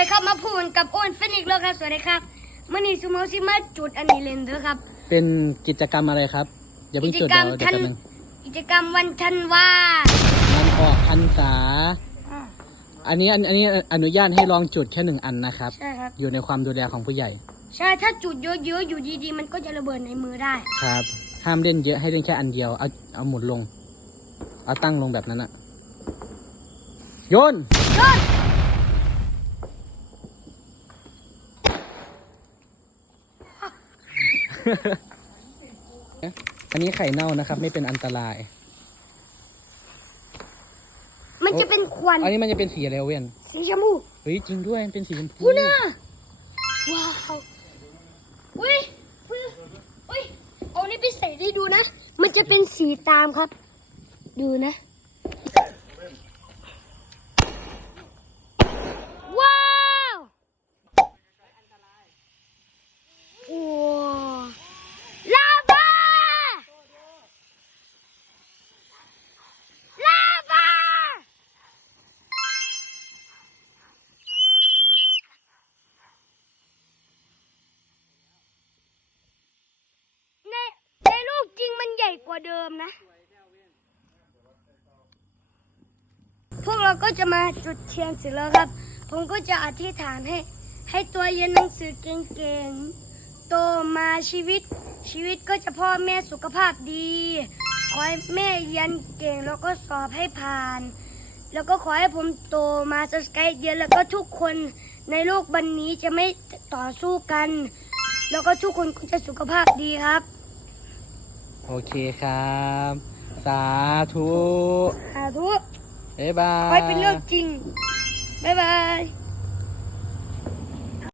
ดีครับมาพูดกับอ้วนฟินิกแล้วครับสวัสดีครับมื่อนี้ซูโมซิมาจุดอันนี้เล่นเด้อครับ เป็นกิจกรรมอะไรครับอย่าเพิ่งจุดเดี๋ยวเดี๋ยวทัแป๊บนึงกิจกรรมวันทันว่ามันออกพรรษา อันนี้อันอันนี้อนุญาตให้ลองจุดแค่หนึ่งอันนะครับ ใช่ครับ อยู่ในความดูแลของผู้ใหญ่ ใช่ถ้าจุดเยอะๆอยู่ดีๆ มันก็จะระเบิดในมือได้ ครับ ห้ามเล่นเยอะให้เล่นแค่อันเดียว เอาเอาหมุนลง เอาตั้งลงแบบนั้นอะโยนยอ อันนี้ไข่เน่านะครับ ไม่เป็นอันตราย มันจะเป็นควันอันนี้มันจะเป็นสีอะไรเว้นสีชมพูเฮ้ยจริงด้วยมันเป็นสีชมพูพูน่ะว้าวอุ้ยอุ้ยอุ้ยเอานี่ไปใส่ได้ดูนะ มันจะเป็นสีตามครับ ดูนะ ว้าวโอ้ลาบาลาบา ในในรูปจริงมันใหญ่ก ว่าเดิมนะ พวกเราก็จะมาจุดเทียนเสร็จแล้วครับ ผมก็จะอธิษฐานให้ ให้ตัวเรียนหนังสือเก่งๆ โตมาชีวิต ชีวิตก็จะพ่อแม่สุขภาพดี ขอให้แม่เรียนเก่งแล้วก็สอบให้ผ่าน แล้วก็ขอให้ผมโตมาสกายเดียนแล้วก็ทุกคนในโลกบันนี้จะไม่ต่อสู้กัน แล้วก็ทุกคนก็จะสุขภาพดีครับ โอเคครับ สาธุสาธุบ๊ายบายไว้เป็นเรื่องจริง บ๊ายบาย